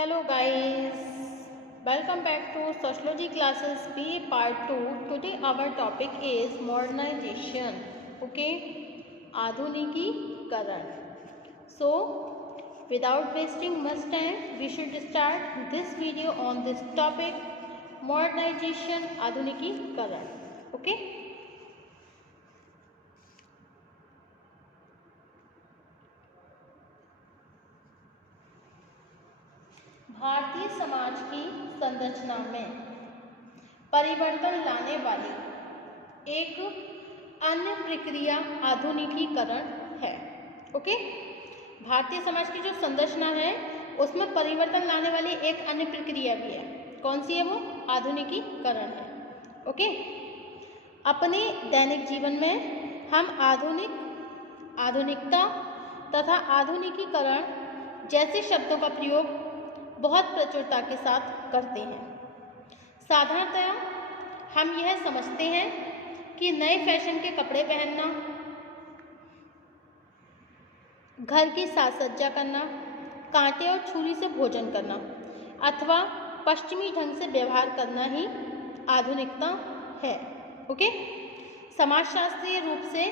Hello guys, welcome back to Sociology classes B part 2. Today our topic is modernization. Okay, आधुनिकीकरण. So without wasting much time, we should start this video on this topic, modernization, आधुनिकीकरण. Okay. Bharatiya Samaj की संरचना में परिवर्तन लाने वाली एक अन्य प्रक्रिया आधुनिकीकरण है. ओके, भारतीय समाज की जो संरचना है उसमें परिवर्तन लाने वाली एक अन्य प्रक्रिया भी है. कौन सी है वो? आधुनिकीकरण है. ओके, अपने दैनिक जीवन में हम आधुनिकता तथा आधुनिकीकरण जैसे शब्दों का प्रयोग बहुत प्रचुरता के साथ करते हैं. साधारणतया हम यह समझते हैं कि नए फैशन के कपड़े पहनना, घर की साज सज्जा करना, कांटे और छुरी से भोजन करना अथवा पश्चिमी ढंग से व्यवहार करना ही आधुनिकता है. ओके, समाजशास्त्रीय रूप से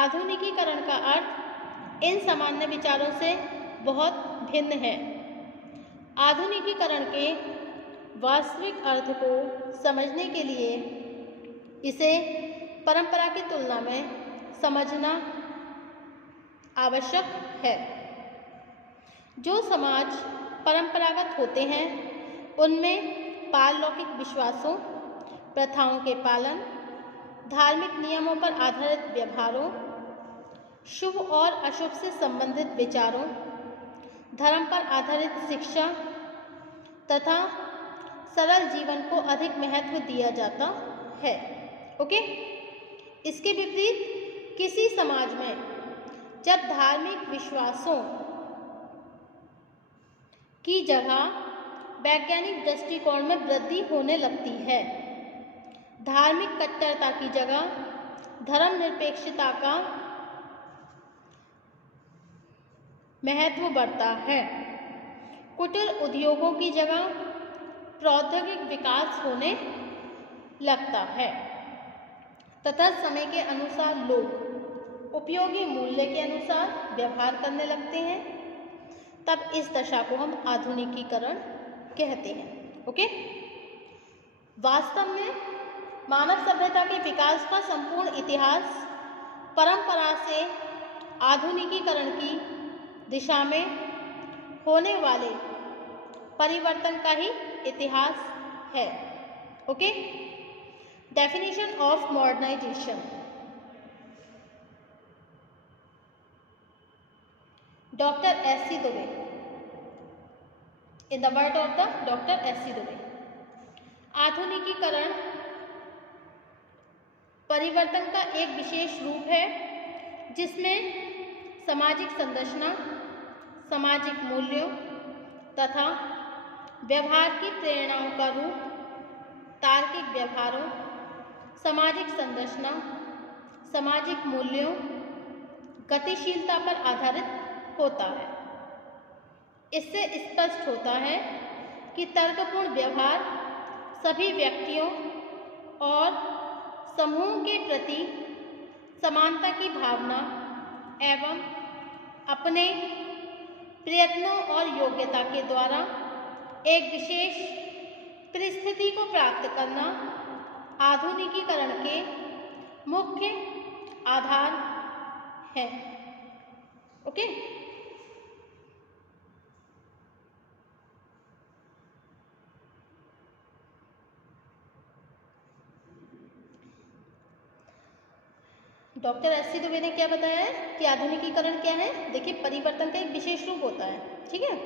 आधुनिकीकरण का अर्थ इन सामान्य विचारों से बहुत भिन्न है. आधुनिकीकरण के वास्तविक अर्थ को समझने के लिए इसे परंपरा की तुलना में समझना आवश्यक है. जो समाज परंपरागत होते हैं उनमें पारलौकिक विश्वासों, प्रथाओं के पालन, धार्मिक नियमों पर आधारित व्यवहारों, शुभ और अशुभ से संबंधित विचारों, धर्म पर आधारित शिक्षा तथा सरल जीवन को अधिक महत्व दिया जाता है. ओके, इसके विपरीत किसी समाज में जब धार्मिक विश्वासों की जगह वैज्ञानिक दृष्टिकोण में वृद्धि होने लगती है, धार्मिक कट्टरता की जगह धर्मनिरपेक्षता का महत्व बढ़ता है, कुटीर उद्योगों की जगह प्रौद्योगिक विकास होने लगता है तथा समय के अनुसार लोग उपयोगी मूल्य के अनुसार व्यवहार करने लगते हैं. तब इस दशा को हम आधुनिकीकरण कहते हैं. ओके, वास्तव में मानव सभ्यता के विकास का संपूर्ण इतिहास परंपरा से आधुनिकीकरण की दिशा में होने वाले परिवर्तन का ही इतिहास है. Okay, definition of modernisation. Doctor S C. Dube, in the word of the doctor S C. Dube, आधुनिकीकरण परिवर्तन का एक विशेष रूप है जिसमें सामाजिक संरचना, सामाजिक मूल्यों तथा व्यवहार की प्रेरणाओं का रूप, तार्किक व्यवहारों, सामाजिक संरचना, सामाजिक मूल्यों, गतिशीलता पर आधारित होता है. इससे स्पष्ट होता है कि तर्कपूर्ण व्यवहार सभी व्यक्तियों और समूह के प्रति समानता की भावना एवं अपने प्रयत्नों और योग्यता के द्वारा एक विशेष परिस्थिति को प्राप्त करना आधुनिकीकरण के मुख्य आधार है. Okay, doctor S C. दुबे ने क्या बताया है कि आधुनिकीकरण क्या है? देखिए, परिवर्तन का एक विशेष रूप होता है, ठीक है,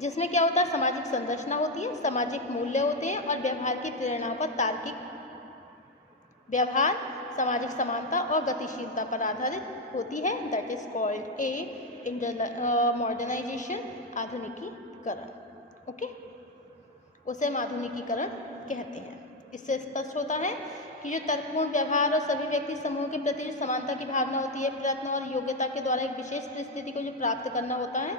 जिसमें क्या होता है? सामाजिक संरचना होती है, सामाजिक मूल्य होते हैं और व्यवहार की प्रेरणाओं पर तार्किक व्यवहार, सामाजिक समानता और गतिशीलता पर आधारित होती है. That is called a modernisation, आधुनिकीकरण. ओके, उसे हम आधुनिकीकरण कहते हैं. इससे स्पष्ट होता है कि जो तर्कपूर्ण व्यवहार और सभी व्यक्ति समूह के प्रति जो समानता की भावना होती है, प्रयत्न और योग्यता के द्वारा एक विशेष परिस्थिति को जो प्राप्त करना होता है,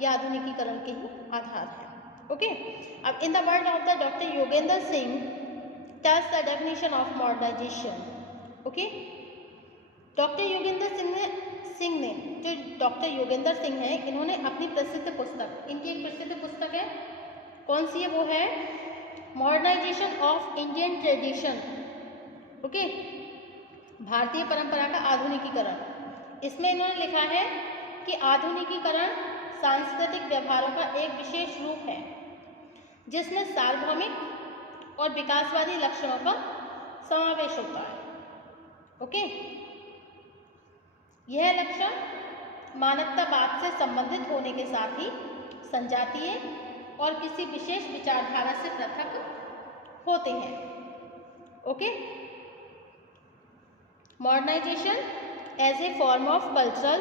यह आधुनिकीकरण के ही आधार है. ओके, अब in the word of the doctor Yogendra Singh tells the definition of modernisation. Okay, doctor Yogendra Singh ने जो डॉक्टर योगेंद्र सिंह हैं, इन्होंने अपनी प्रसिद्ध पुस्तक, इनकी एक प्रसिद्ध पुस्तक है, कौन सी है, वो है modernisation of Indian tradition. Okay, भारतीय परंपरा का आधुनिकीकरण। इसमें इन्होंने लिखा है कि आधुनिकीकरण सांस्कृतिक व्यवहारों का एक विशेष रूप है जिसमें सार्वभौमिक और विकासवादी लक्षणों का समावेश होता है। ओके, यह लक्षण मानवतावाद से संबंधित होने के साथ ही संजातीय और किसी विशेष विचारधारा से पृथक होते हैं। Okay, modernisation as a form of cultural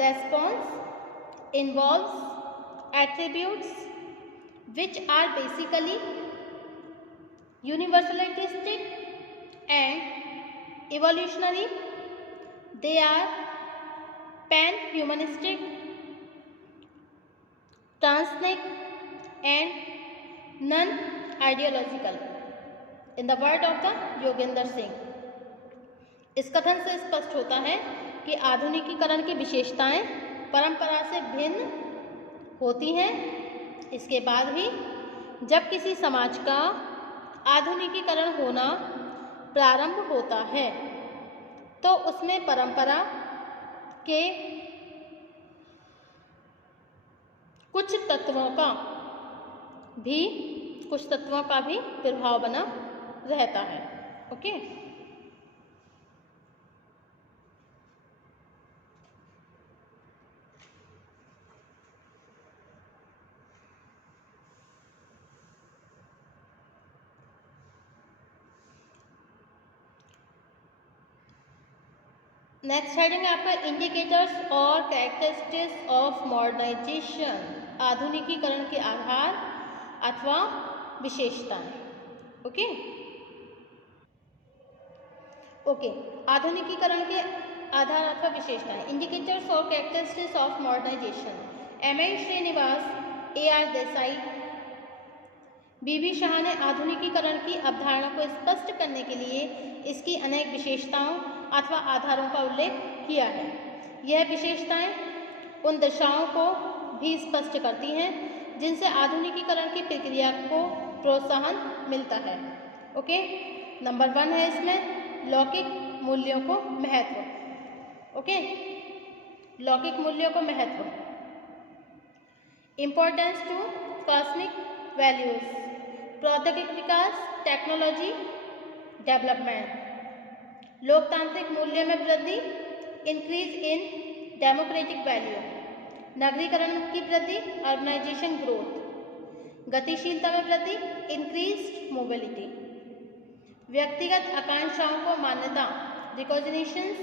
response involves attributes which are basically universalistic and evolutionary. They are pan-humanistic, transcendent and non-ideological. In the word of the Yogendra Singh, इस कथन से स्पष्ट होता है कि आधुनिकीकरण की विशेषताएं परंपरा से भिन्न होती हैं। इसके बाद भी जब किसी समाज का आधुनिकीकरण होना प्रारंभ होता है तो उसमें परंपरा के कुछ तत्वों का भी प्रभाव बना रहता है। ओके, नेक्स्ट हेडिंग है आपका इंडिकेटर्स और कैरेक्टरिस्टिक्स ऑफ मॉडर्नाइजेशन, आधुनिकीकरण के आधार अथवा विशेषताएं। ओके, आधुनिकीकरण के आधार अथवा विशेषताएं, इंडिकेटर्स और characteristics of modernisation. M I. Srinivas, A R. Desai, B B. Shah ने आधुनिकीकरण की अवधारणा को स्पष्ट करने के लिए इसकी अनेक विशेषताओं अथवा आधारों का उल्लेख किया है। यह विशेषताएं उन दशाओं को भी स्पष्ट करती हैं जिनसे आधुनिकीकरण की प्रक्रिया को प्रोत्साहन मिलता है। ओके, नंबर 1 है इसमें लौकिक मूल्यों को महत्व। ओके, लौकिक मूल्यों को महत्व, इम्पोर्टेंस टू कॉस्मिक वैल्यूज, प्रौद्योगिक विकास, टेक्नोलॉजी डेवलपमेंट, लोकतांत्रिक मूल्य में वृद्धि, इंक्रीज इन डेमोक्रेटिक वैल्यू, नगरीकरण की वृद्धि, अर्बनाइजेशन ग्रोथ, गतिशीलता में वृद्धि, इंक्रीज्ड मोबिलिटी, व्यक्तिगत आकांक्षाओं को मान्यता, recognitions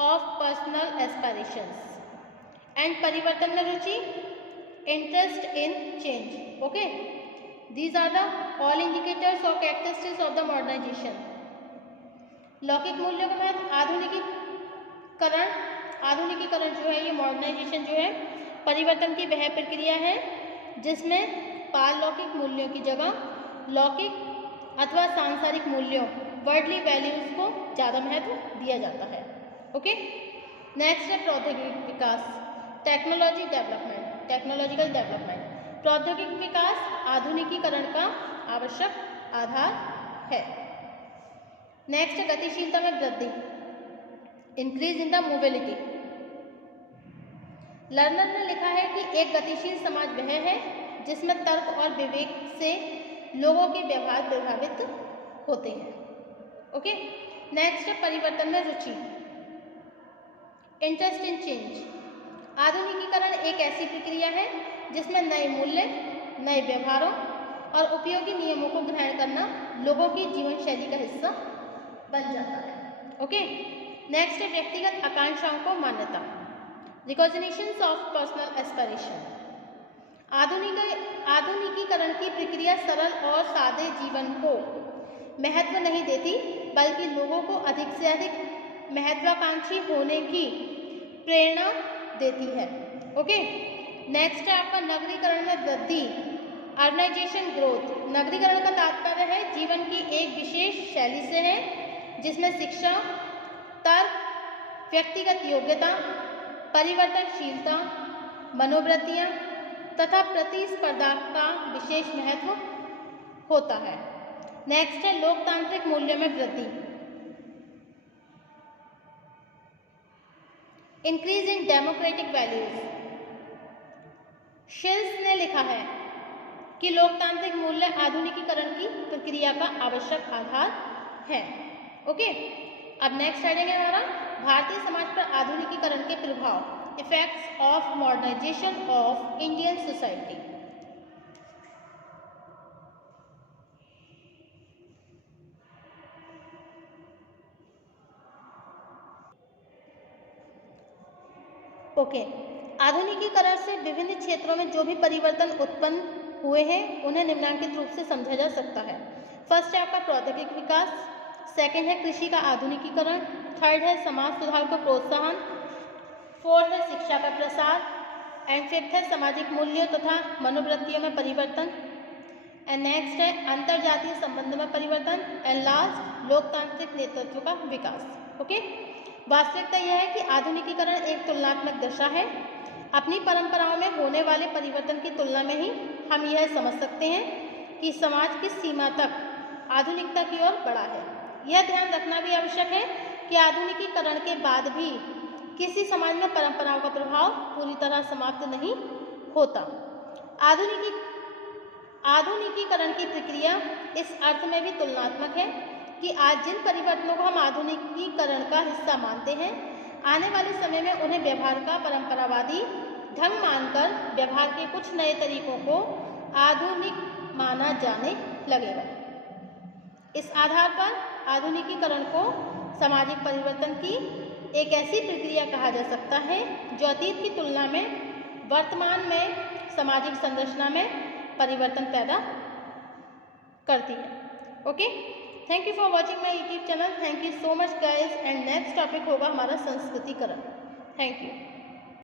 of personal aspirations, and परिवर्तन में रुचि, interest in change. Okay, these are the all indicators और कैरेक्टरिस्टिक्स ऑफ द मॉडर्नाइजेशन। लौकिक मूल्यों का महत्व, आधुनिकीकरण जो है, ये मॉडर्नाइजेशन जो है परिवर्तन की वह प्रक्रिया है जिसमें पारलौकिक मूल्यों की जगह लौकिक अथवा सांसारिक मूल्यों, वर्ल्डली वैल्यूज को ज़्यादा महत्व दिया जाता है। ओके, नेक्स्ट है प्रौद्योगिक विकास, टेक्नोलॉजिकल डेवलपमेंट। प्रौद्योगिक विकास आधुनिकीकरण का आवश्यक आधार है। नेक्स्ट है गतिशीलता में वृद्धि, increase in the mobility. Learner ने लिखा है कि एक गतिशील समाज वह है जिसमें तर्क और विवेक से लोगों के व्यवहार प्रभावित होते हैं। ओके, नेक्स्ट है परिवर्तन में रुचि, इंटरेस्ट इन चेंज। आधुनिकीकरण एक ऐसी प्रक्रिया है जिसमें नए मूल्य, नए व्यवहारों और उपयोगी नियमों को ग्रहण करना लोगों की जीवन शैली का हिस्सा बन जाता है। ओके, नेक्स्ट है व्यक्तिगत आकांक्षाओं को मान्यता, रिकॉग्निशंस ऑफ पर्सनल एस्पिरेशन। आधुनिकीकरण की प्रक्रिया सरल और सादे जीवन को महत्व नहीं देती बल्कि लोगों को अधिक से अधिक महत्वाकांक्षी होने की प्रेरणा देती है। ओके, नेक्स्ट है आपका नगरीकरण में वृद्धि, अर्बनाइजेशन ग्रोथ। नगरीकरण का तात्पर्य है जीवन की एक विशेष शैली से है जिसमें शिक्षा, तर्क, व्यक्तिगत योग्यता, परिवर्तनशीलता, मनोवृत्तियाँ तथा प्रतिस्पर्धा का विशेष महत्व होता है। नेक्स्ट है लोकतांत्रिक मूल्यों में वृद्धि, increase in democratic values. Shills ने लिखा है कि लोकतांत्रिक मूल्य आधुनिकीकरण की प्रक्रिया का आवश्यक आधार है। ओके, अब नेक्स्ट हेडिंग है हमारा भारतीय समाज पर आधुनिकीकरण के प्रभाव, effects of modernisation of Indian society. Okay, आधुनिकीकरण से विभिन्न क्षेत्रों में जो भी परिवर्तन उत्पन्न हुए हैं उन्हें निम्नलिखित रूप से समझा जा सकता है। फर्स्ट है आपका प्रौद्योगिक विकास, सेकंड है कृषि का आधुनिकीकरण, थर्ड है समाज सुधार को प्रोत्साहन, फोर्थ है शिक्षा का प्रसार एंड फिफ्थ है सामाजिक मूल्यों तथा मनोवृत्तियों में परिवर्तन एंड नेक्स्ट है अंतरजातीय संबंधों में परिवर्तन एंड लास्ट लोकतांत्रिक नेतृत्व का विकास। ओके, वास्तविकता यह है कि आधुनिकीकरण एक तुलनात्मक दशा है। अपनी परंपराओं में होने वाले परिवर्तन की तुलना में ही हम यह समझ सकते हैं कि समाज किस सीमा तक आधुनिकता की ओर बढ़ा है। यह ध्यान रखना भी आवश्यक है कि आधुनिकीकरण के बाद भी किसी समाज में परंपराओं का प्रभाव पूरी तरह समाप्त नहीं होता। आधुनिकीकरण की प्रक्रिया इस अर्थ में भी तुलनात्मक है कि आज जिन परिवर्तनों को हम आधुनिकीकरण का हिस्सा मानते हैं, आने वाले समय में उन्हें व्यवहार का परंपरावादी ढंग मानकर व्यवहार के कुछ नए तरीकों को आधुनिक माना जाने लगेगा। इस आधार पर आधुनिकीकरण को सामाजिक परिवर्तन की एक ऐसी प्रक्रिया कहा जा सकता है जो अतीत की तुलना में वर्तमान में सामाजिक संरचना में परिवर्तन पैदा करती है। Okay, thank you for watching my YouTube channel. Thank you so much guys and next topic होगा हमारा संस्कृतिकरण। Thank you.